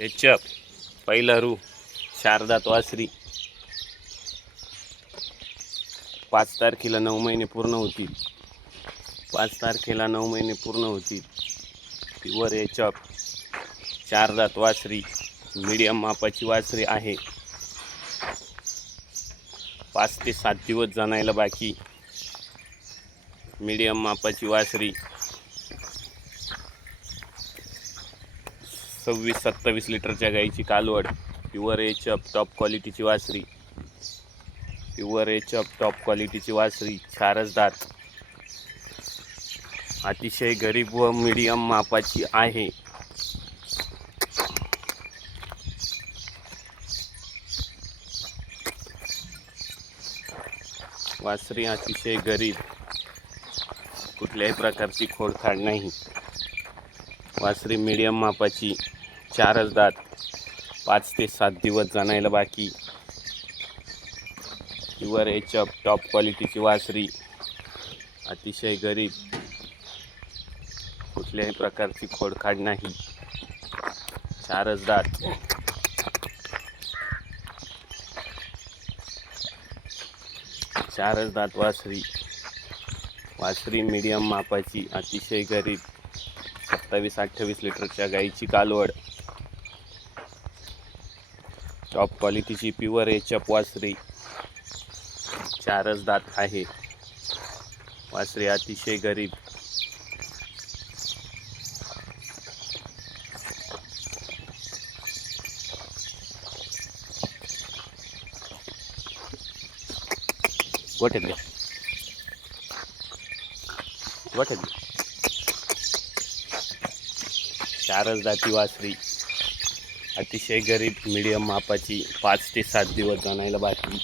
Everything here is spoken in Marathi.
एचप पहिला रू शारदात वासरी 5 तारखेला 9 महिने पूर्ण होतील. 5 तारखेला 9 महिने पूर्ण होतील. प्युअर एचप शारदात वासरी मीडियम मापाची वासरी आहे. 5 ते 7 दिवस जनायला बाकी. मीडियम मापाची वासरी 26-27 लिटरच्या गाईची कालवड. प्युअर एचप टॉप क्वालिटीची वासरी. प्युअर एचप टॉप क्वालिटीची वासरी. 4 दात. अतिशय गरीब व मीडियम मापाची आहे. वासरी अतिशय गरीब, कुठल्याही प्रकारची खोडखाड नाही. वासरी मीडियम मापाची. 4 दात. 5 ते 7 दिवस जनायला बाकी. प्युअर एचप टॉप क्वालिटीची वासरी. अतिशय गरीब, कुठल्याही प्रकारची खोडखाड नाही. 4 दात. 4 दात वासरी. वासरी मीडियम मापाची. अतिशय गरीब. 27-28 लिटरच्या गाईची कालवड. टॉप क्वालिटीची प्युअर एचप वासरी. 4 दात आहे. वासरी अतिशय गरीब. गोठ्यात घ्या. गोठ्यात घ्या. 4 दाती वासरी. अतिशय गरीब मीडियम मापाची. 5 ते 7 दिवस जनायला बाकी.